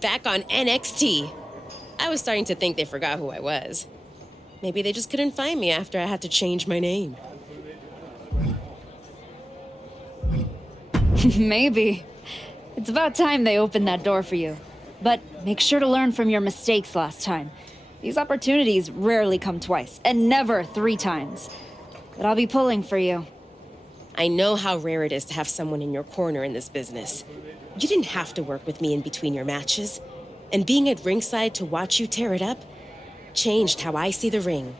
Back on NXT. I was starting to think they forgot who I was. Maybe they just couldn't find me after I had to change my name. Maybe. It's about time they opened that door for you. But make sure to learn from your mistakes last time. These opportunities rarely come twice, and never 3 times. But I'll be pulling for you. I know how rare it is to have someone in your corner in this business. You didn't have to work with me in between your matches. And being at ringside to watch you tear it up changed how I see the ring.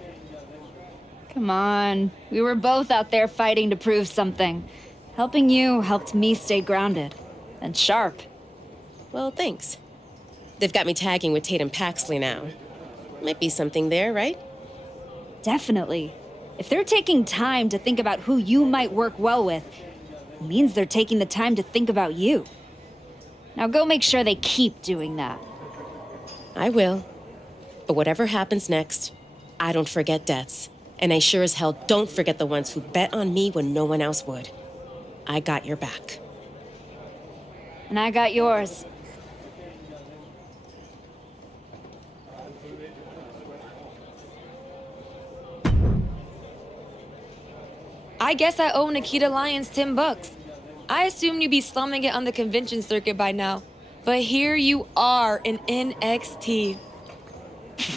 Come on. We were both out there fighting to prove something. Helping you helped me stay grounded. And sharp. Well, thanks. They've got me tagging with Tatum Paxley now. Might be something there, right? Definitely. If they're taking time to think about who you might work well with, it means they're taking the time to think about you. Now go make sure they keep doing that. I will. But whatever happens next, I don't forget debts. And I sure as hell don't forget the ones who bet on me when no one else would. I got your back. And I got yours. I guess I owe Nikita Lyons $10. I assumed you'd be slumming it on the convention circuit by now. But here you are in NXT.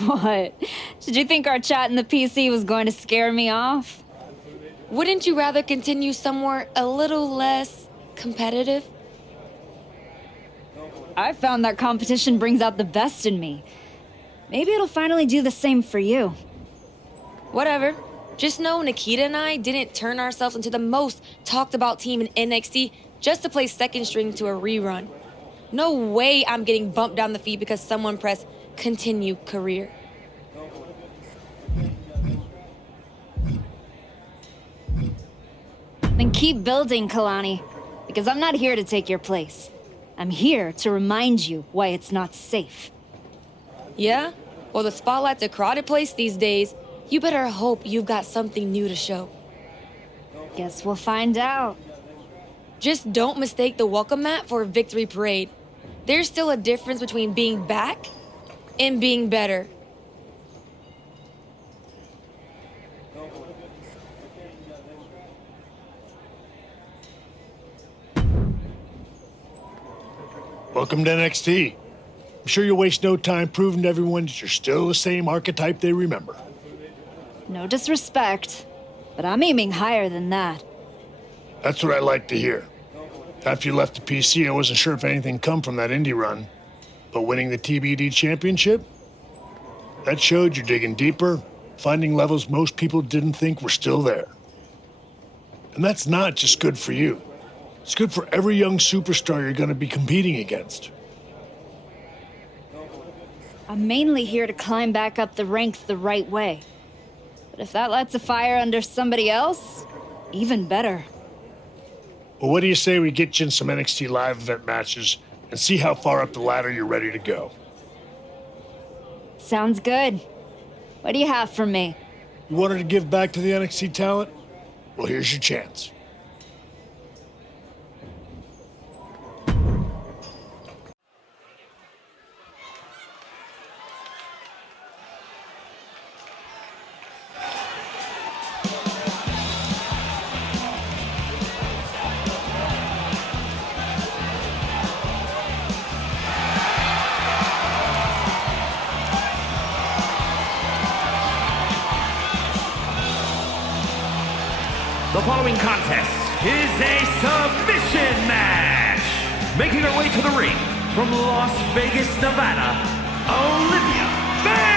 What? Did you think our chat in the PC was going to scare me off? Wouldn't you rather continue somewhere a little less competitive? I found that competition brings out the best in me. Maybe it'll finally do the same for you. Whatever. Just know Nikita and I didn't turn ourselves into the most talked about team in NXT just to play second string to a rerun. No way I'm getting bumped down the feed because someone pressed continue career. Then keep building, Kalani, because I'm not here to take your place. I'm here to remind you why it's not safe. Yeah? Well, the spotlight's a crowded place these days. You better hope you've got something new to show. Guess we'll find out. Just don't mistake the welcome mat for a victory parade. There's still a difference between being back and being better. Welcome to NXT. I'm sure you'll waste no time proving to everyone that you're still the same archetype they remember. No disrespect, but I'm aiming higher than that. That's what I like to hear. After you left the PC, I wasn't sure if anything come from that indie run. But winning the TBD championship? That showed you're digging deeper, finding levels most people didn't think were still there. And that's not just good for you. It's good for every young superstar you're going to be competing against. I'm mainly here to climb back up the ranks the right way. But if that lights a fire under somebody else, even better. Well, what do you say we get you in some NXT live event matches and see how far up the ladder you're ready to go? Sounds good. What do you have for me? You wanted to give back to the NXT talent? Well, here's your chance. The following contest is a submission match. Making her way to the ring from Las Vegas, Nevada, Olivia Baker!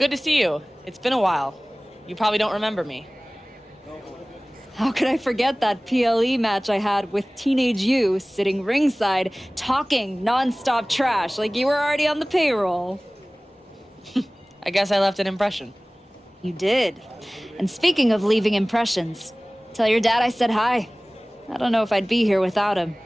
Good to see you. It's been a while. You probably don't remember me. How could I forget that PLE match I had with teenage you sitting ringside, talking nonstop trash like you were already on the payroll? I guess I left an impression. You did. And speaking of leaving impressions, tell your dad I said hi. I don't know if I'd be here without him.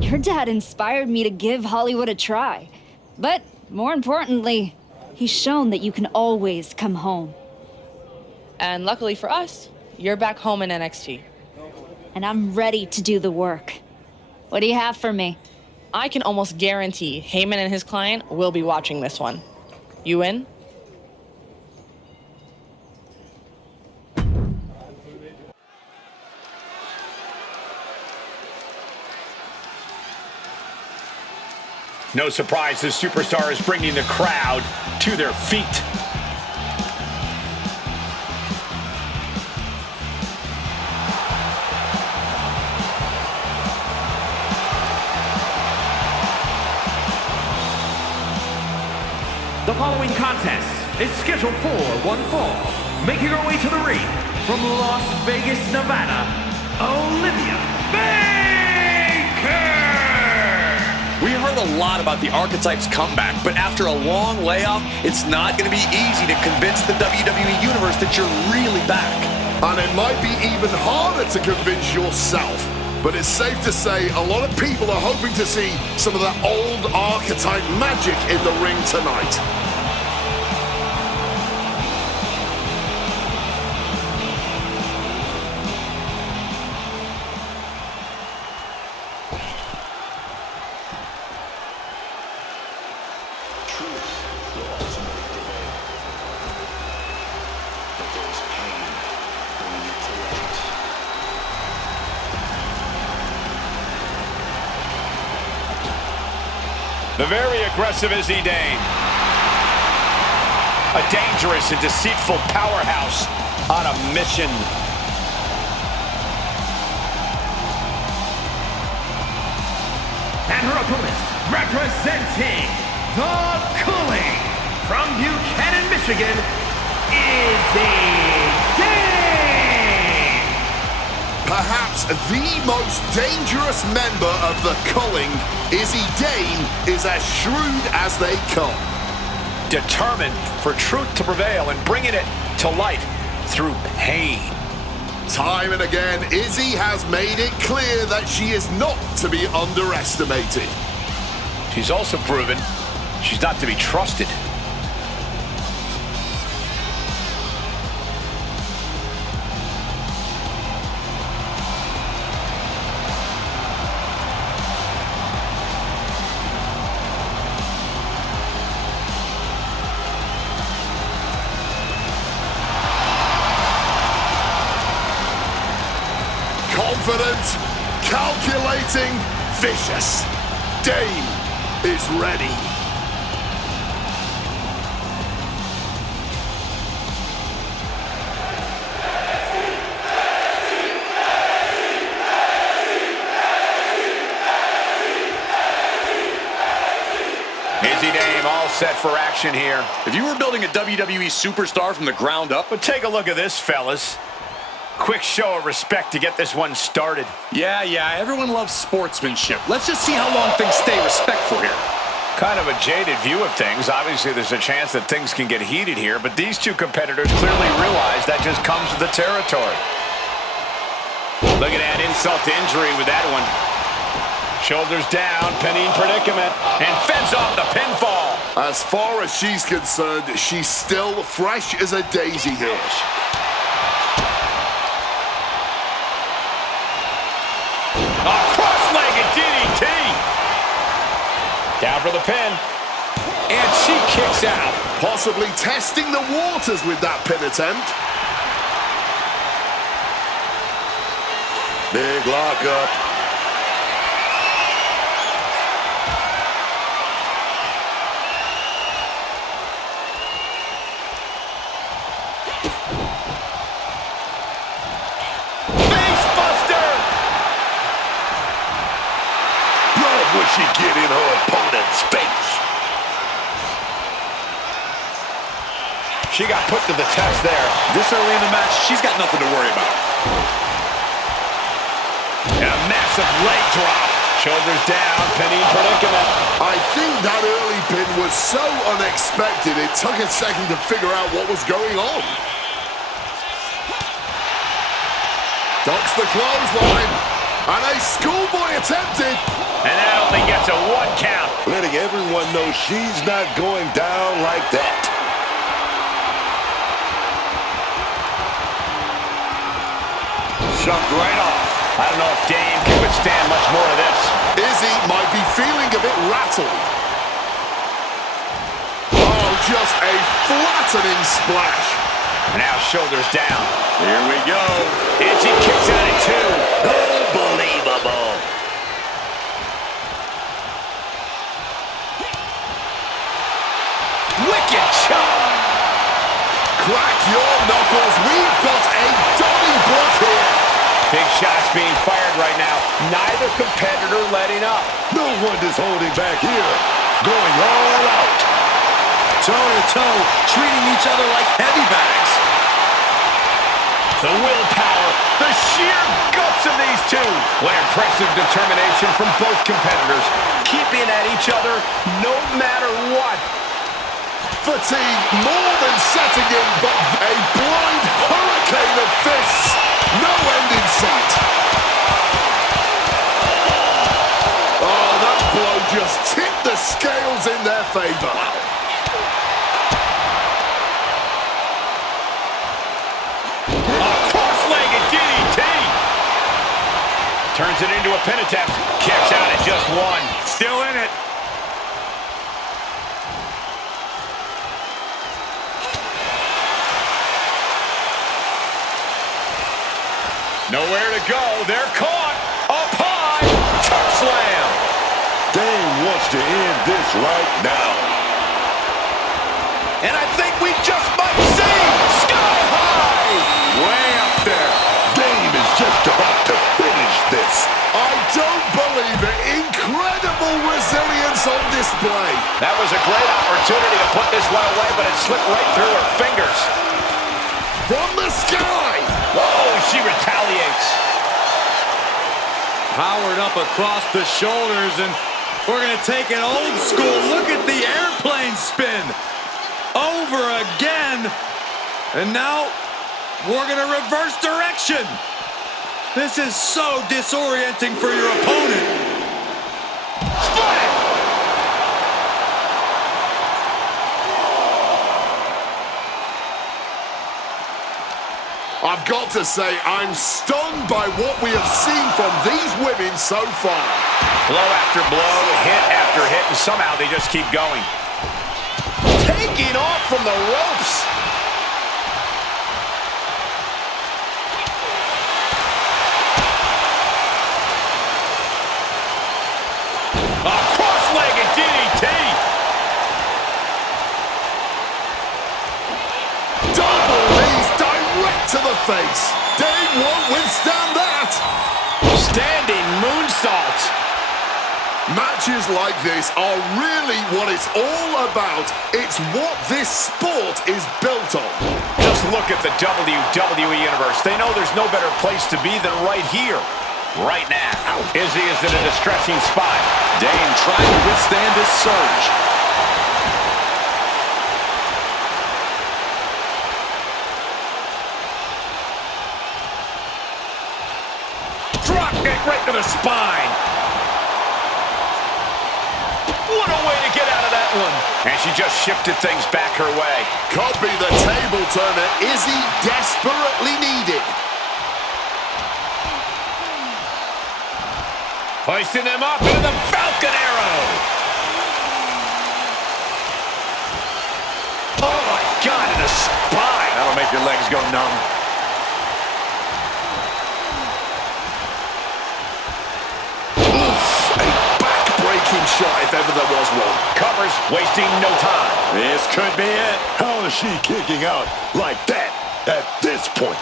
Your dad inspired me to give Hollywood a try. But more importantly, he's shown that you can always come home. And luckily for us, you're back home in NXT. And I'm ready to do the work. What do you have for me? I can almost guarantee Heyman and his client will be watching this one. You in? No surprise, this superstar is bringing the crowd to their feet. The following contest is scheduled for one fall. Making her way to the ring from Las Vegas, Nevada, Olivia Baker! We heard a lot about the Archetype's comeback, but after a long layoff, it's not going to be easy to convince the WWE Universe that you're really back. And it might be even harder to convince yourself. But it's safe to say a lot of people are hoping to see some of that old Archetype magic in the ring tonight. The very aggressive Izzy Dane. A dangerous and deceitful powerhouse on a mission. And her opponent, representing the Cooling from Buchanan, Michigan, Izzy Dane! Perhaps the most dangerous member of the Culling, Izzy Dane, is as shrewd as they come. Determined for truth to prevail and bringing it to light through pain. Time and again, Izzy has made it clear that she is not to be underestimated. She's also proven she's not to be trusted. Confident, calculating, vicious. Dane is ready. Izzy Dane all set for action here. If you were building a WWE superstar from the ground up, But take a look at this, fellas. Quick show of respect to get this one started. yeah, everyone loves sportsmanship. Let's just see how long things stay respectful here. Kind of a jaded view of things. Obviously, there's a chance that things can get heated here, but these two competitors clearly realize that just comes with the territory. Look at that insult to injury with that one. Shoulders down, pinning predicament, and fends off the pinfall. As far as she's concerned, she's still fresh as a daisy here. A cross-legged DDT. Down for the pin. And she kicks out. Possibly testing the waters with that pin attempt. Big lockup. she get in her opponent's face? She got put to the test there. This early in the match, she's got nothing to worry about. And a massive leg drop. Shoulders down, pinning predicament. I think that early pin was so unexpected, it took a second to figure out what was going on. Ducks the clothesline. And a schoolboy attempted. And that only gets a 1 count. Letting everyone know she's not going down like that. Shoved right off. I don't know if Dane can withstand much more of this. Izzy might be feeling a bit rattled. Oh, just a flattening splash. Now shoulders down. Here we go. And she kicks out at 2. Unbelievable. Wicked chop. Crack your knuckles. We've got a dummy block here. Big shots being fired right now. Neither competitor letting up. No one is holding back here. Going all out. Toe-to-toe, treating each other like heavy bags. The willpower, the sheer guts of these two. What impressive determination from both competitors. Keeping at each other no matter what. Fatigue more than setting in, but a blind hurricane of fists. No end in sight. Oh, that blow just tipped the scales in their favor. A cross-legged DDT. Turns it into a pin attempt. Kicks out at just 1. Still in it. Nowhere to go. They're caught. Up high. Choke slam. Dane wants to end this right now. And I think we just might see sky high. Way up there. Dane is just about to finish this. I don't believe it. Incredible resilience on display. That was a great opportunity to put this one away, but it slipped right through her fingers. From the sky. Whoa, she retaliates. Powered up across the shoulders, and we're going to take an old school look at the airplane spin. Over again. And now we're going to reverse direction. This is so disorienting for your opponent. Split! I've got to say, I'm stunned by what we have seen from these women so far. Blow after blow, hit after hit, and somehow they just keep going. Taking off from the ropes. A cross-legged DDT. Double knees direct to the face. Dane won't withstand that. Standing moonsault. Matches like this are really what it's all about. It's what this sport is built on. Just look at the WWE Universe. They know there's no better place to be than right here, right now. Izzy is in a distressing spot. Dane trying to withstand this surge. Drop kick right to the spine. What a way to get out of that one. And she just shifted things back her way. Could be the table turner Izzy desperately needed. Hoisting them up into the Falcon Arrow. Oh my God, in the spine. That'll make your legs go numb. Breaking shot if ever there was one. Covers, wasting no time. This could be it. How is she kicking out like that at this point?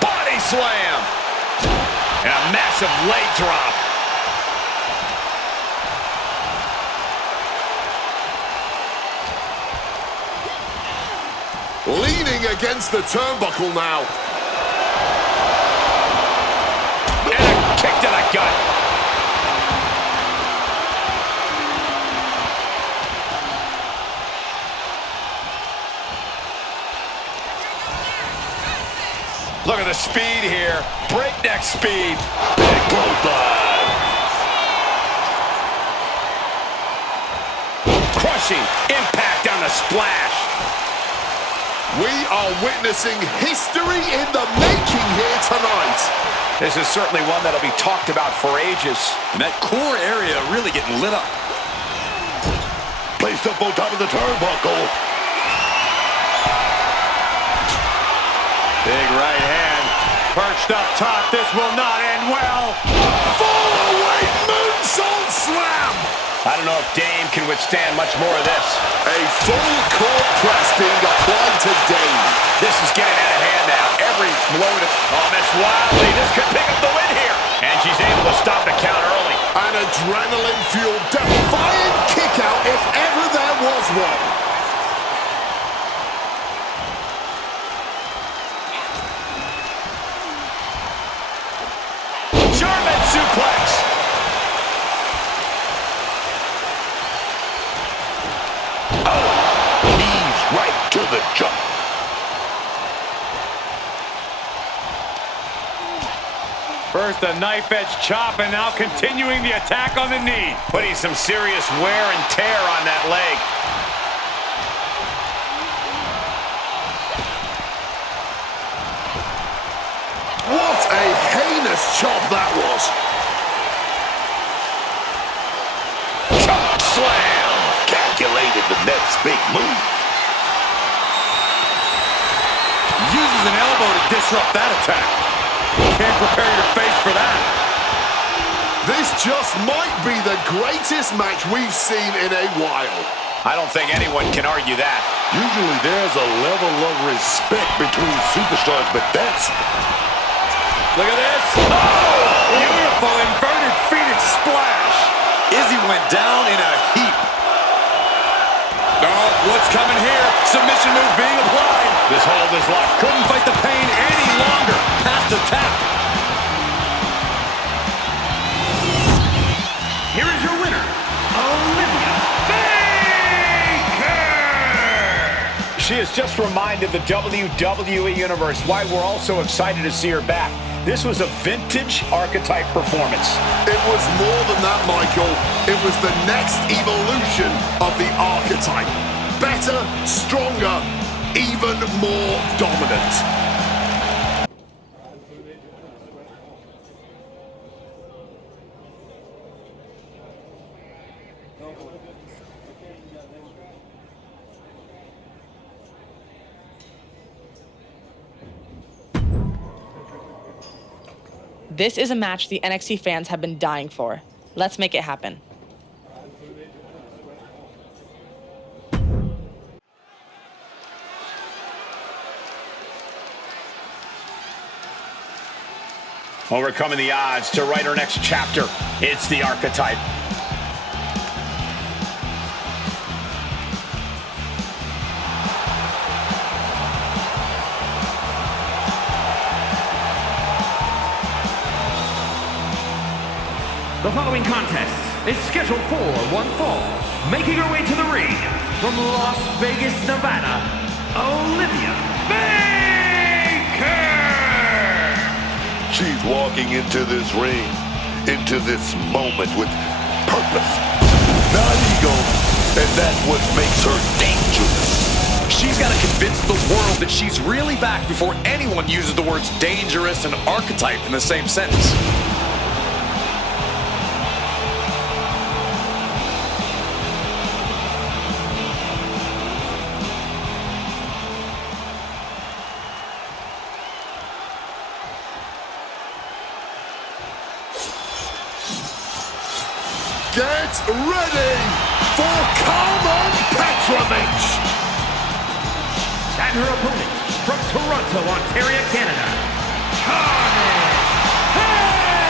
Body slam. And a massive leg drop. Leaning against the turnbuckle now. And a kick to the gut. Look at the speed here. Breakneck speed. Big clothesline. Crushing impact on the splash. We are witnessing history in the making here tonight. This is certainly one that'll be talked about for ages. And that core area really getting lit up. Placed up on top of the turnbuckle. Big right hand. Perched up top. This will not end well. Fall away moonsault slam. I don't know if Dame can withstand much more of this. A full court press being applied to Dame. This is getting out of hand now. Every blow to... Oh, Miss Wildly. This could pick up the win here. And she's able to stop the count early. An adrenaline-fueled, defiant kick-out if ever there was one. German suplex. Right to the jump. First a knife edge chop and now continuing the attack on the knee. Putting some serious wear and tear on that leg. What a heinous chop that was. Chop slam. Calculated the next big move. Uses an elbow to disrupt that attack. Can't prepare your face for that. This just might be the greatest match we've seen in a while. I don't think anyone can argue that. Usually there's a level of respect between superstars, but that's... Look at this. Oh! Beautiful inverted Phoenix splash. Izzy went down in a heap. Oh, what's coming here? Submission move being applied. This hold is locked. Couldn't fight the pain any longer. Past the tap. Here is your winner, Olivia Baker! She has just reminded the WWE Universe why we're all so excited to see her back. This was a vintage archetype performance. It was more than that, Michael. It was the next evolution of the archetype. Better, stronger, even more dominant. This is a match the NXT fans have been dying for. Let's make it happen. Overcoming the odds to write our next chapter. It's the archetype. The following contest is scheduled for one fall. Making her way to the ring from Las Vegas, Nevada, Olivia Baker! She's walking into this ring, into this moment with purpose, not ego, and that's what makes her dangerous. She's got to convince the world that she's really back before anyone uses the words dangerous and archetype in the same sentence. Get ready for Carmen Petrovic! And her opponent from Toronto, Ontario, Canada, Carmen Petrovic!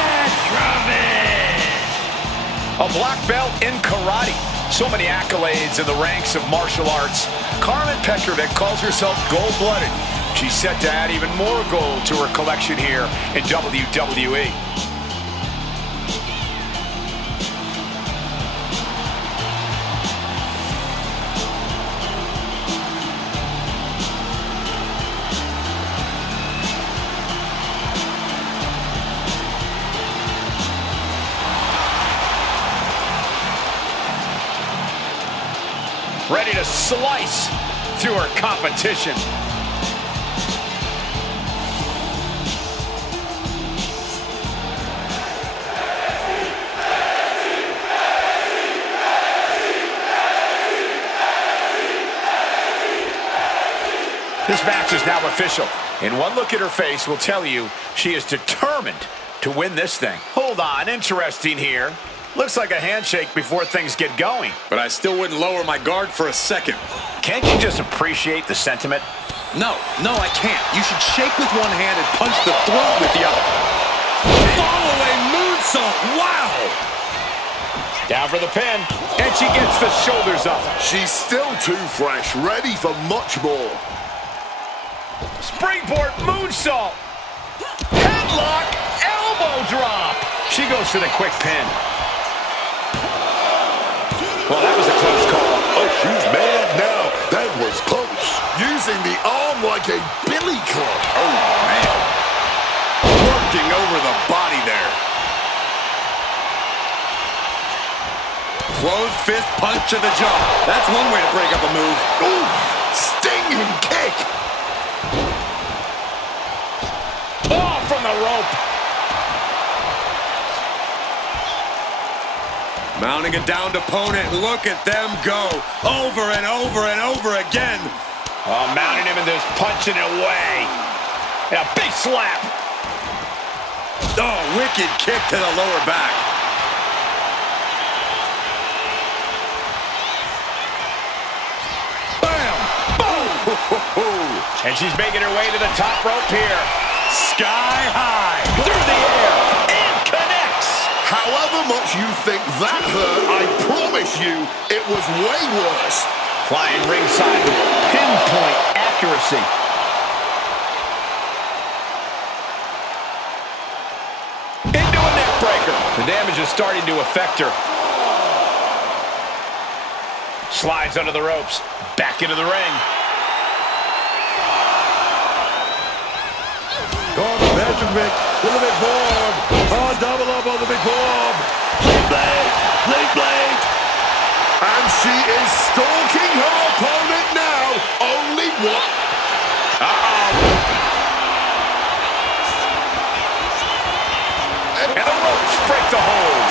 A black belt in karate. So many accolades in the ranks of martial arts. Carmen Petrovic calls herself gold-blooded. She's set to add even more gold to her collection here in WWE. Ready to slice through her competition. This match is now official, and one look at her face will tell you she is determined to win this thing. Hold on, interesting here. Looks like a handshake before things get going. But I still wouldn't lower my guard for a second. Can't you just appreciate the sentiment? No, I can't. You should shake with one hand and punch the throat with the other. Follow-away moonsault. Wow! Down for the pin, and she gets the shoulders up. She's still too fresh, ready for much more. Springboard moonsault. Headlock, elbow drop. She goes for the quick pin. Well, that was a close call. Oh, she's mad now. That was close. Using the arm like a billy club. Oh, man. Working over the body there. Closed fist punch to the jaw. That's one way to break up a move. Ooh, stinging kick. Oh, from the rope. Mounting a downed opponent. Look at them go. Over and over and over again. Oh, mounting him and just punching it away. And a big slap. Oh, wicked kick to the lower back. Bam! Boom! And she's making her way to the top rope here. Sky high. Through the air. And connects. However much you think that hurt, I promise you, it was way worse. Flying ringside with pinpoint accuracy. Into a neck breaker. The damage is starting to affect her. Slides under the ropes. Back into the ring. Oh, Petrovic with a big form. Oh, double up on the big form. Blade blade. And she is stalking her opponent now. Only one. And the ropes break the hold.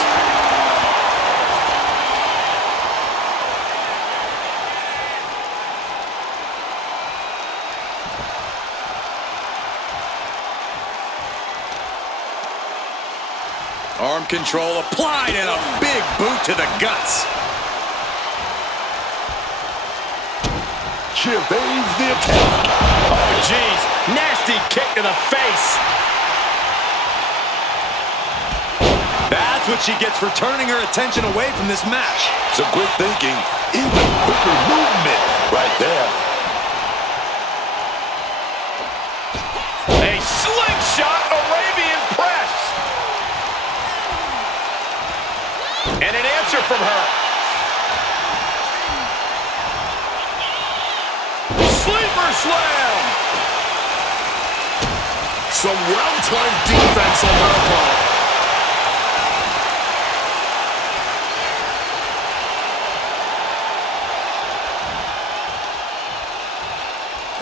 Arm control applied and a big boot to the guts. She evades the attack. Oh, jeez. Nasty kick to the face. That's what she gets for turning her attention away from this match. Some quick thinking, even quicker movement right there. A slingshot Arabian press. And an answer from her. Sleeper slam. Some well-timed defense on her part.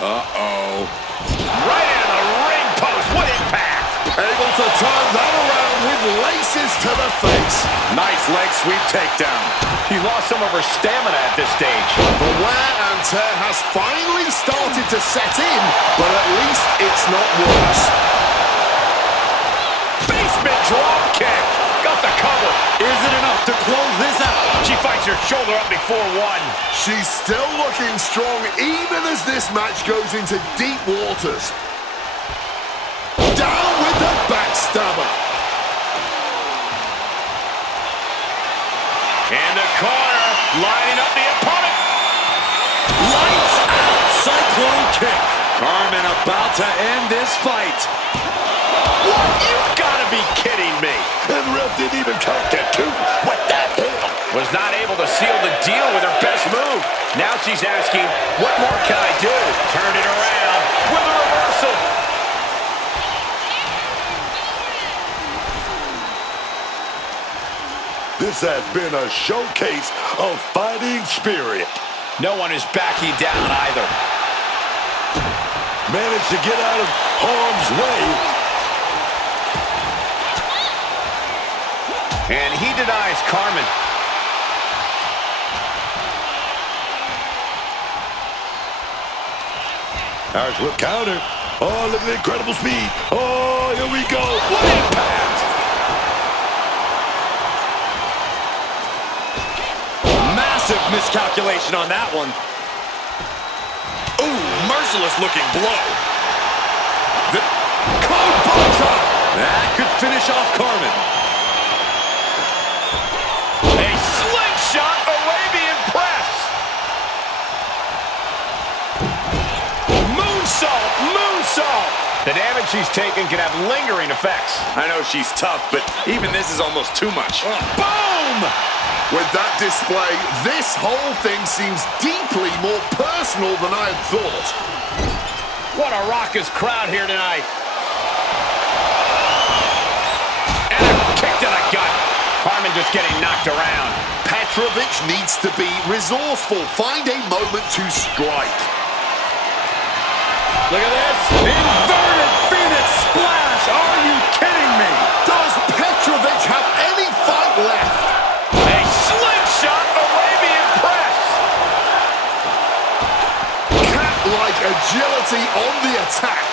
Uh-oh. Right into the ring post. What impact. Able to turn that around with laces to the face. Nice leg sweep takedown. She lost some of her stamina at this stage. The wear and tear has finally started to set in, but at least it's not worse. Basement drop kick. Got the cover. Is it enough to close this out? She fights her shoulder up before one. She's still looking strong even as this match goes into deep waters. Down with the backstabber. In the corner, lining up the opponent. Lights out, cyclone kick. Carmen about to end this fight. What? You gotta be kidding me. And the ref didn't even count that too. What the hell? Was not able to seal the deal with her best move. Now she's asking, what more can I do? Turn it around with a reversal. This has been a showcase of fighting spirit. No one is backing down either. Managed to get out of harm's way. And he denies Carmen. Harris will counter. Oh, look at the incredible speed. Oh, here we go. What impact! Massive miscalculation on that one. Ooh, merciless looking blow. The code puncher. That could finish off Carmen. A slingshot Arabian press. Moonsault. The damage she's taken can have lingering effects. I know she's tough, but even this is almost too much. Boom! With that display, this whole thing seems deeply more personal than I had thought. What a raucous crowd here tonight. And a kick to the gut. Carmen just getting knocked around. Petrovic needs to be resourceful. Find a moment to strike. Look at this. Inverted Phoenix splash. Are you kidding me? Does Petrovic have any fight left? A slingshot Arabian press. Cat-like agility on the attack.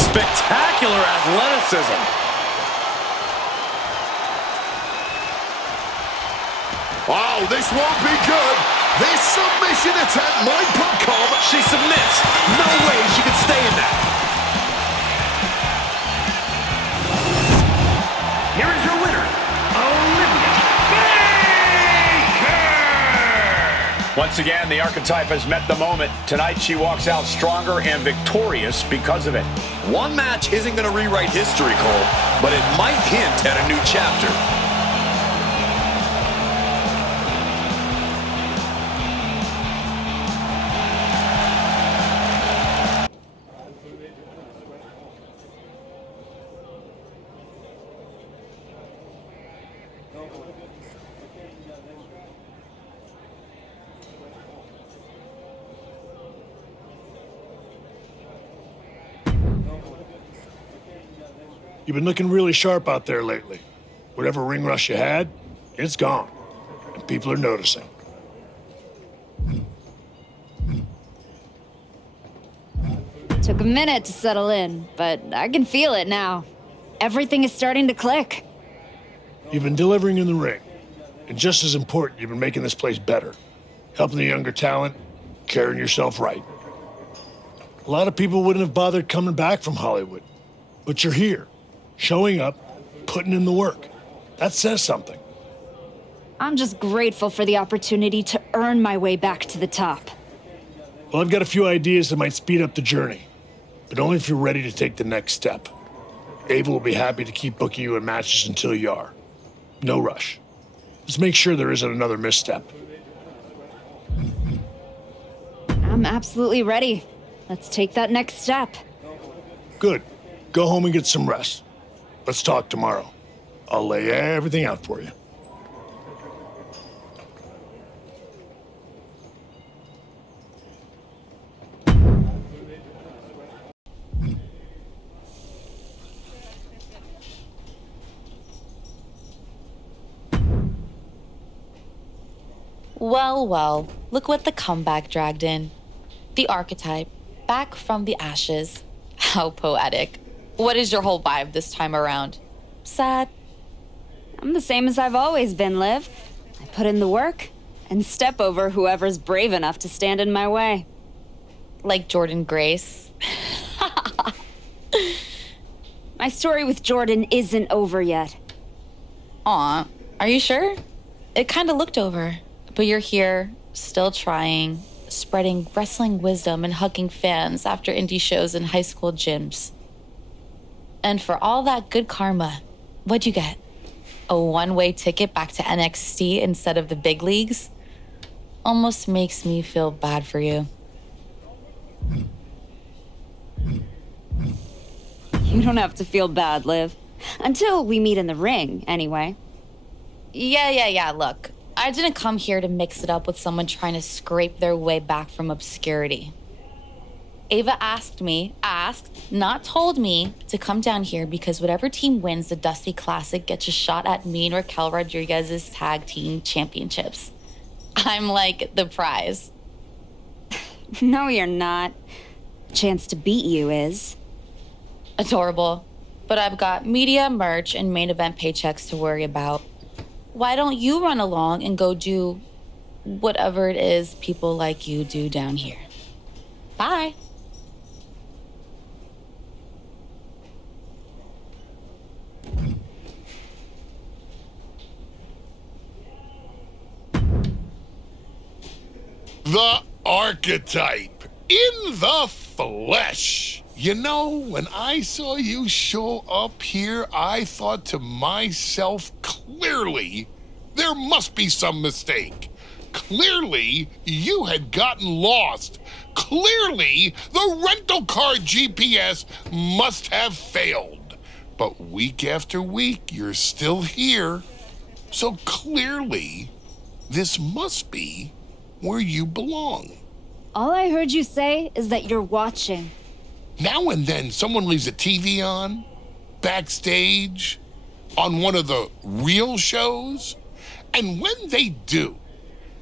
Spectacular athleticism. Oh, this won't be good. This submission attempt might put Carmen. She submits. No way she could stay in that. Here is your winner, Olivia Baker! Once again, the archetype has met the moment. Tonight, she walks out stronger and victorious because of it. One match isn't going to rewrite history, Cole, but it might hint at a new chapter. You've been looking really sharp out there lately. Whatever ring rush you had, it's gone. And people are noticing. Took a minute to settle in, but I can feel it now. Everything is starting to click. You've been delivering in the ring. And just as important, you've been making this place better. Helping the younger talent, carrying yourself right. A lot of people wouldn't have bothered coming back from Hollywood. But you're here, showing up, putting in the work. That says something. I'm just grateful for the opportunity to earn my way back to the top. Well, I've got a few ideas that might speed up the journey, but only if you're ready to take the next step. Ava will be happy to keep booking you in matches until you are. No rush. Let's make sure there isn't another misstep. I'm absolutely ready. Let's take that next step. Good. Go home and get some rest. Let's talk tomorrow. I'll lay everything out for you. Well, well, look what the comeback dragged in. The archetype, back from the ashes. How poetic. What is your whole vibe this time around? Sad? I'm the same as I've always been, Liv. I put in the work and step over whoever's brave enough to stand in my way. Like Jordan Grace? My story with Jordan isn't over yet. Aw, Are you sure? It kind of looked over. But you're here, still trying, spreading wrestling wisdom and hugging fans after indie shows in high school gyms. And for all that good karma, what'd you get? A one-way ticket back to NXT instead of the big leagues? Almost makes me feel bad for you. You don't have to feel bad, Liv. Until we meet in the ring, anyway. Yeah, look. I didn't come here to mix it up with someone trying to scrape their way back from obscurity. Ava asked, not told me, to come down here because whatever team wins the Dusty Classic gets a shot at me and Raquel Rodriguez's tag team championships. I'm like the prize. No, you're not. Chance to beat you is. Adorable. But I've got media, merch, and main event paychecks to worry about. Why don't you run along and go do whatever it is people like you do down here? Bye. The archetype in the flesh. You know, when I saw you show up here, I thought to myself, clearly, there must be some mistake. Clearly, you had gotten lost. Clearly, the rental car GPS must have failed. But week after week, you're still here. So clearly, this must be where you belong. All I heard you say is that you're watching. Now and then, someone leaves a TV on, backstage, on one of the real shows. And when they do,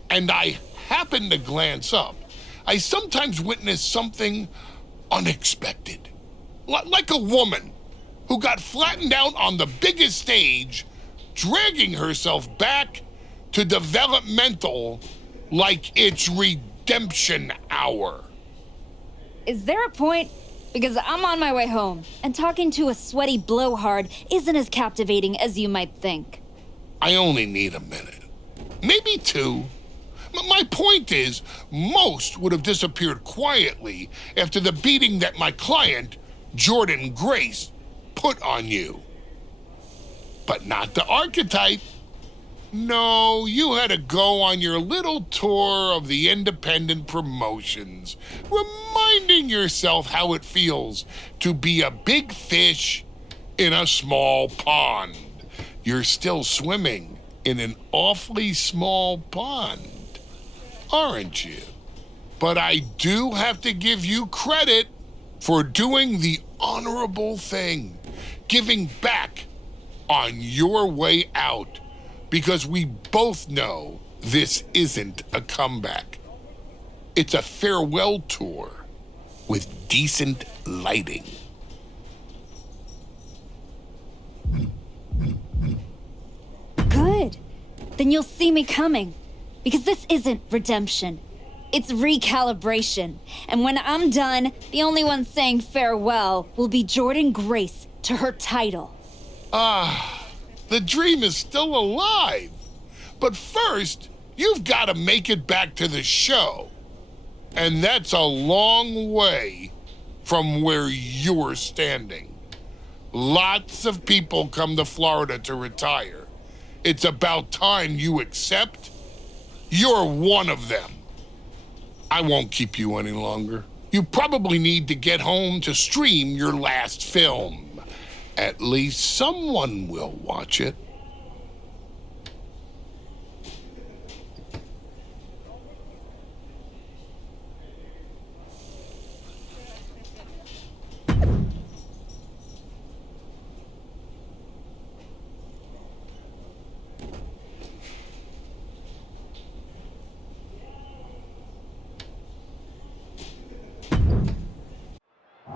and I happen to glance up, I sometimes witness something unexpected. Like a woman who got flattened out on the biggest stage, dragging herself back to developmental like it's redemption hour. Is there a point? Because I'm on my way home, and talking to a sweaty blowhard isn't as captivating as you might think. I only need a minute. Maybe two. My point is, most would have disappeared quietly after the beating that my client, Jordan Grace, put on you. But not the archetype. No, you had to go on your little tour of the independent promotions, reminding yourself how it feels to be a big fish in a small pond. You're still swimming in an awfully small pond, aren't you? But I do have to give you credit for doing the honorable thing, giving back on your way out. Because we both know this isn't a comeback. It's a farewell tour with decent lighting. Good. Then you'll see me coming. Because this isn't redemption. It's recalibration. And when I'm done, the only one saying farewell will be Jordan Grace to her title. The dream is still alive. But first, you've got to make it back to the show. And that's a long way from where you're standing. Lots of people come to Florida to retire. It's about time you accept you're one of them. I won't keep you any longer. You probably need to get home to stream your last film. At least someone will watch it.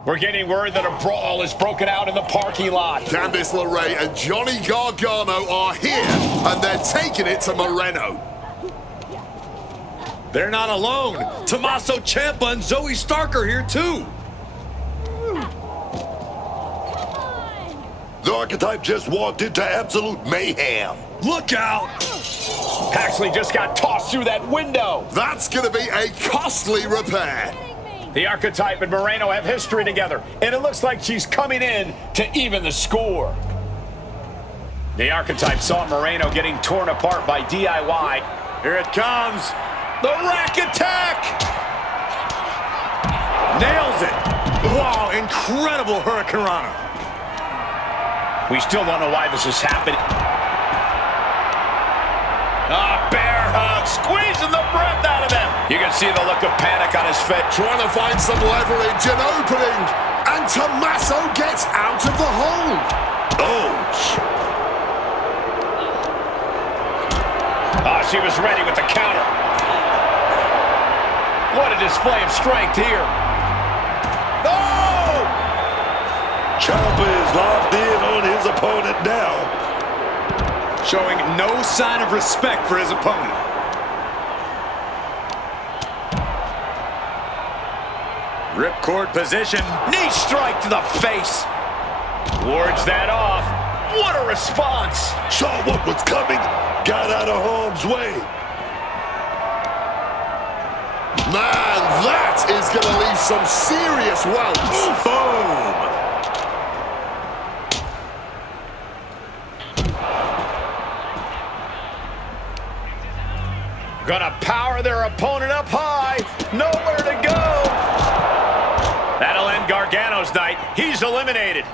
We're getting word that a brawl is broken out in the parking lot. Candice LeRae and Johnny Gargano are here, and they're taking it to Moreno. They're not alone. Tommaso Ciampa and Zoe Stark are here too. The archetype just walked into absolute mayhem. Look out! Paxley just got tossed through that window. That's going to be a costly repair. The Archetype and Moreno have history together, and it looks like she's coming in to even the score. The Archetype saw Moreno getting torn apart by DIY. Here it comes. The rack attack! Nails it. Wow, incredible hurricanrana. We still don't know why this is happening. Bear hug, squeezing the breath out of them. You can see the look of panic on his face. Trying to find some leverage and opening. And Tommaso gets out of the hole. Ouch. Oh, she was ready with the counter. What a display of strength here. Oh! Ciampa is locked in on his opponent now. Showing no sign of respect for his opponent. Ripcord position. Knee strike to the face. Wards that off. What a response. Saw what was coming. Got out of harm's way. Man, that is going to leave some serious welts. Boom! Gonna power their opponent up high. Nowhere to go. That'll end Gargano's night. He's eliminated.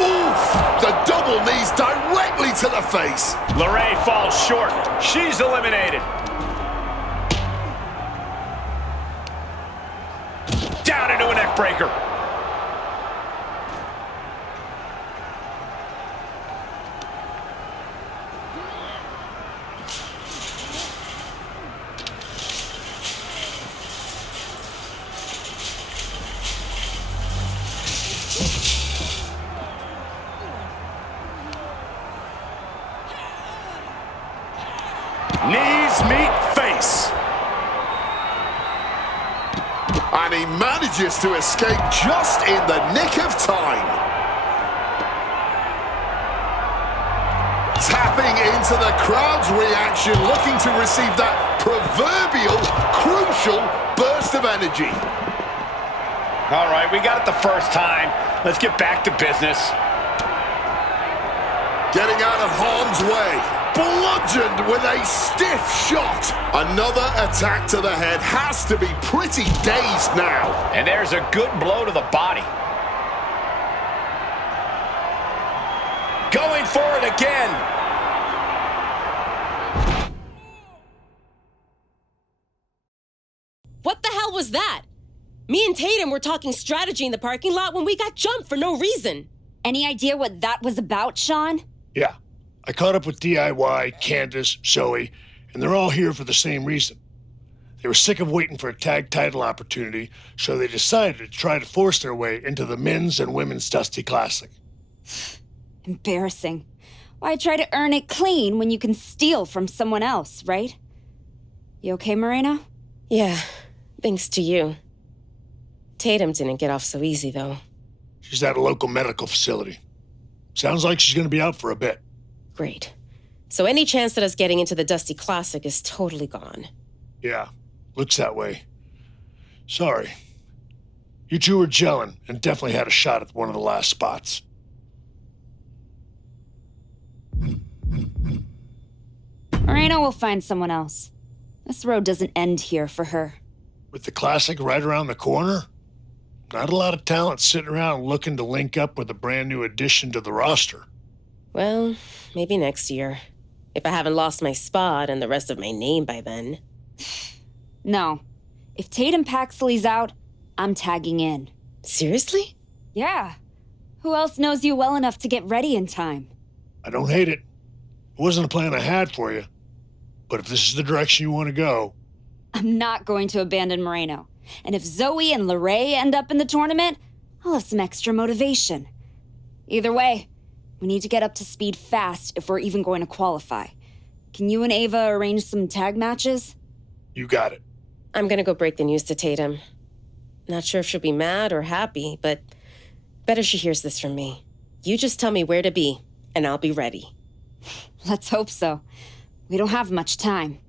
Oof! The double knees directly to the face. LeRae falls short. She's eliminated. Down into a neck breaker. Knees meet face. And he manages to escape just in the nick of time. Tapping into the crowd's reaction, looking to receive that proverbial, crucial burst of energy. All right, we got it the first time. Let's get back to business. Getting out of harm's way. Bludgeoned with a stiff shot. Another attack to the head. Has to be pretty dazed now. And there's a good blow to the body. Going for it again. What the hell was that? Me and Tatum were talking strategy in the parking lot when we got jumped for no reason. Any idea what that was about, Sean? Yeah. I caught up with DIY, Candace, Zoe, and they're all here for the same reason. They were sick of waiting for a tag title opportunity, so they decided to try to force their way into the men's and women's Dusty Classic. Embarrassing. Why try to earn it clean when you can steal from someone else, right? You okay, Moreno? Yeah, thanks to you. Tatum didn't get off so easy, though. She's at a local medical facility. Sounds like she's going to be out for a bit. Great. So any chance at us getting into the Dusty Classic is totally gone. Yeah, looks that way. Sorry. You two were gelling and definitely had a shot at one of the last spots. Moreno will find someone else. This road doesn't end here for her. With the Classic right around the corner, not a lot of talent sitting around looking to link up with a brand new addition to the roster. Well, maybe next year. If I haven't lost my spot and the rest of my name by then. No. If Tatum Paxley's out, I'm tagging in. Seriously? Yeah. Who else knows you well enough to get ready in time? I don't hate it. It wasn't a plan I had for you. But if this is the direction you want to go... I'm not going to abandon Moreno. And if Zoe and LeRae end up in the tournament, I'll have some extra motivation. Either way, we need to get up to speed fast if we're even going to qualify. Can you and Ava arrange some tag matches? You got it. I'm gonna go break the news to Tatum. Not sure if she'll be mad or happy, but better she hears this from me. You just tell me where to be, and I'll be ready. Let's hope so. We don't have much time.